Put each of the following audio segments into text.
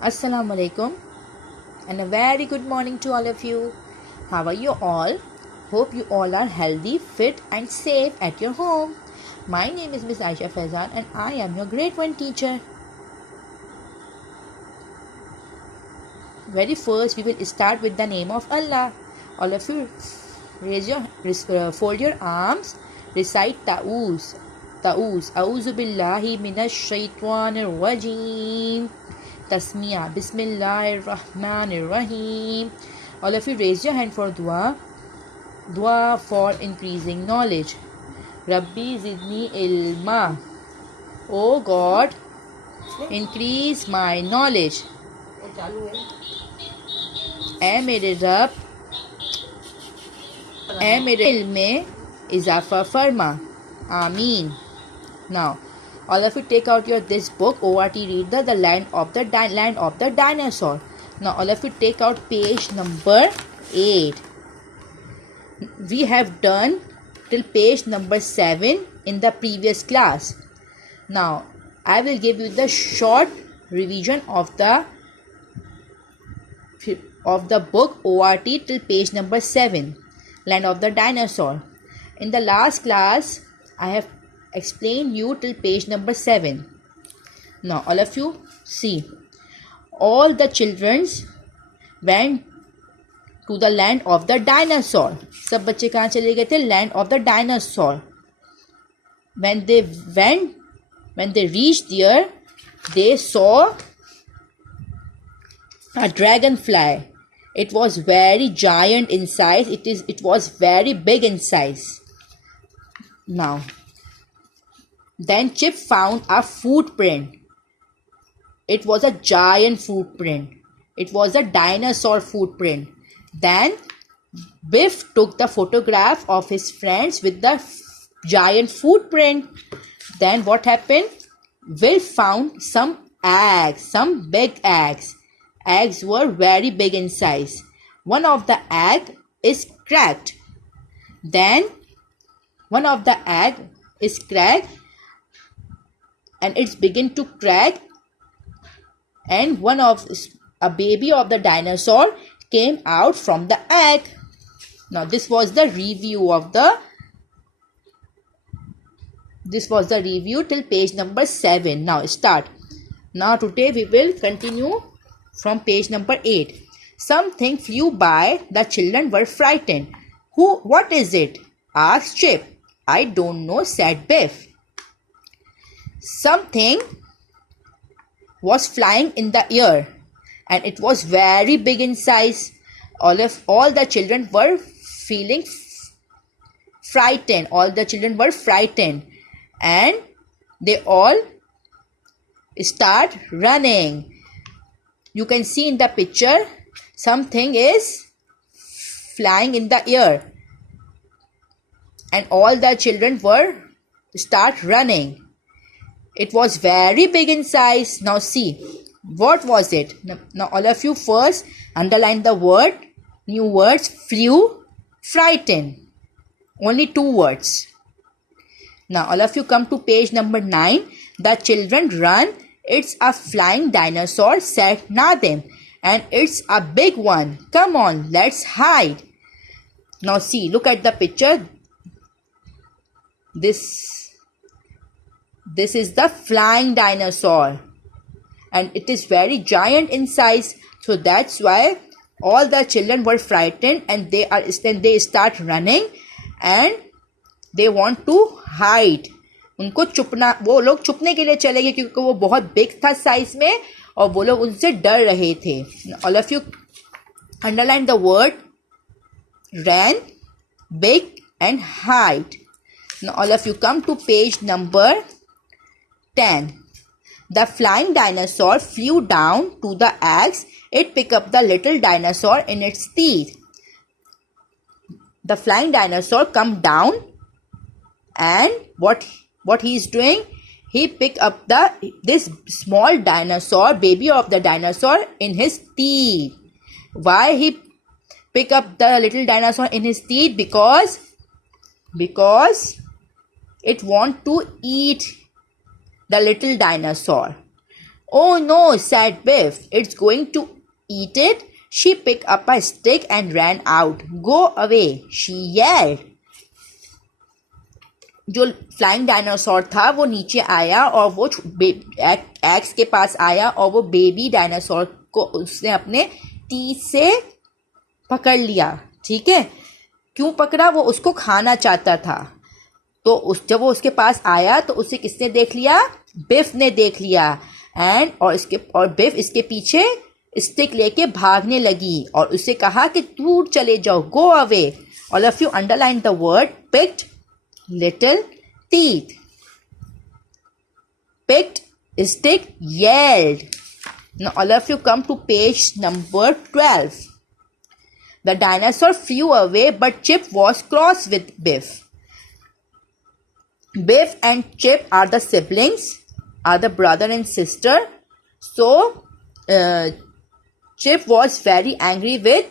Assalamu alaikum and a very good morning to all of you. How are you all? Hope you all are healthy, fit and safe at your home. My name is Miss Aisha Faizan and I am your grade 1 teacher. Very first we will start with the name of Allah. All of you fold your arms, recite Ta'uz. Ta'uz. A'udhu billahi minash shaitanir rajim. Tasmiyah. Bismillahir Rahmanir Rahim. All of you raise your hand for dua. Dua for increasing knowledge. Rabbi zidni ilma. Oh God, increase my knowledge. ऐ मेरे रब, ऐ मेरे इल्म में इजाफा फरमा. Ameen. Now, all of you take out your this book ORT reader, the land of the dinosaur. Now all of you take out page number 8. We have done till page number 7 in the previous class. Now I will give you the short revision of the book ORT till page number 7, land of the dinosaur. In the last class I have explained you till page number 7. Now all of you see, all the children went to the land of the dinosaur. सब बच्चे कहाँ चले गए थे? Land of the dinosaur. When they reached there, they saw a dragonfly. It was very giant in size. It was very big in size. Now, then Chip found a footprint. It was a giant footprint. It was a dinosaur footprint. Then Biff took the photograph of his friends with the giant footprint. Then what happened? Will found some eggs, some big eggs. Eggs were very big in size. One of the egg is cracked. Then one of the egg is cracked and it's begin to crack, and a baby of the dinosaur came out from the egg. Now this was the review till page number 7. Now start. Now today we will continue from page number 8. Something flew by. The children were frightened. What is it? Asked Chip. I don't know, said Biff. Something was flying in the air and it was very big in size. All the children were feeling frightened. All the children were frightened and they all start running. You can see in the picture, something is flying in the air and all the children start running. It was very big in size. Now see, what was it? Now all of you first underline the word, new words, flew, frightened. Only 2 words. Now all of you come to page number 9. The children run. It's a flying dinosaur, said Nadim. And it's a big one. Come on, let's hide. Now see, look at the picture. This is the flying dinosaur and it is very giant in size. So that's why all the children were frightened and they start running and they want to hide. उनको छुपना, वो लोग छुपने के लिए चले गए क्योंकि वो बहुत बिग था साइज में और वो लोग उनसे डर रहे थे. All of you underline the word ran, big and hide. Now all of you come to page number 10. The flying dinosaur flew down to the eggs. It picked up the little dinosaur in its teeth. The flying dinosaur come down and what he is doing? He picked up this small dinosaur, baby of the dinosaur, in his teeth. Why he pick up the little dinosaur in his teeth? Because it want to eat the little dinosaur. Oh no, said Biff. It's going to eat it. She picked up a stick and ran out. Go away, she yelled. जो flying dinosaur था वो नीचे आया और वो x के पास आया और वो बेबी डायनासोर को उसने अपने टीथ से पकड़ लिया. ठीक है, क्यों पकड़ा? वो उसको खाना चाहता था. तो जब वो उसके पास आया तो उसे किसने देख लिया? बिफ ने देख लिया. और बिफ इसके पीछे स्टिक लेके भागने लगी और उसे कहा कि दूर चले जाओ, go away. All of you underline the word picked. Little teeth. Picked, stick, yelled. Now all of you come to page number 12. The dinosaur flew away, but Chip was cross with Biff. Biff and Chip are the siblings, are the brother and sister. So Chip was very angry with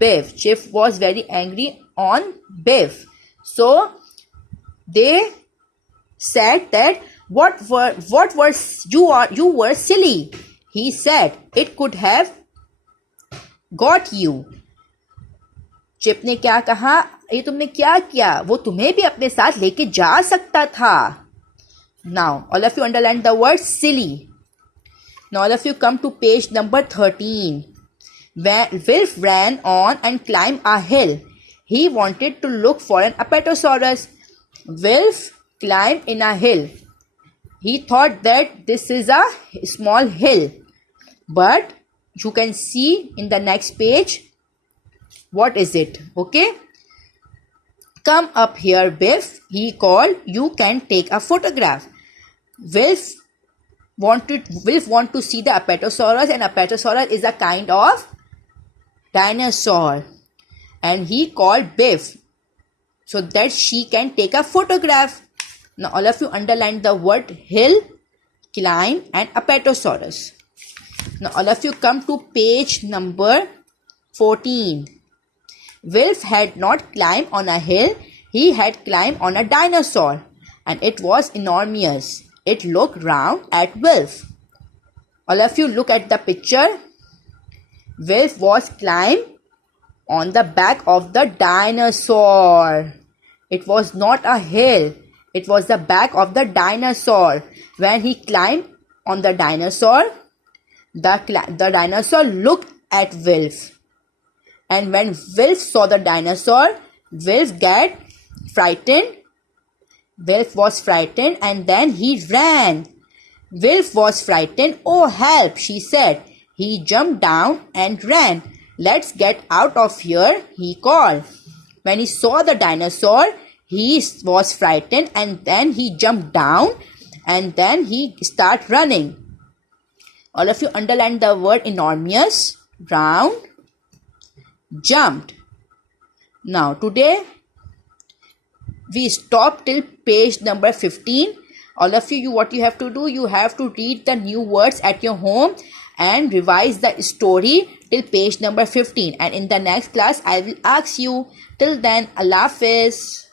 Biff. Chip was very angry on Biff. So they said that you were silly. He said it could have got you. Chip ने क्या कहा? ये तुमने क्या किया? वो तुम्हें भी अपने साथ लेके जा सकता था. Now all of you underline the word silly. Now all of you come to page number 13. Wilf ran on and climbed a hill. He wanted to look for an Apatosaurus. Wilf climbed in a hill. He thought that this is a small hill. But you can see in the next page, what is it? Okay? Come up here, Biff, he called. You can take a photograph. Wilf want to see the Apatosaurus, and Apatosaurus is a kind of dinosaur. And he called Biff so that she can take a photograph. Now all of you underline the word hill, climb, and Apatosaurus. Now all of you come to page number 14. Wilf had not climbed on a hill, he had climbed on a dinosaur, and it was enormous. It looked round at Wilf. All of you look at the picture. Wilf was climbed on the back of the dinosaur. It was not a hill. It was the back of the dinosaur. When he climbed on the dinosaur, the dinosaur looked at Wilf. And when Wilf saw the dinosaur, Wilf got frightened. Wilf was frightened and then he ran. Wilf was frightened. Oh, help, she said. He jumped down and ran. Let's get out of here, he called. When he saw the dinosaur, he was frightened and then he jumped down and then he started running. All of you underline the word enormous, round, jumped. Now today we stop till page number 15. All of you, what you have to do, you have to read the new words at your home and revise the story till page number 15. And in the next class, I will ask you. Till then, Allah Hafiz.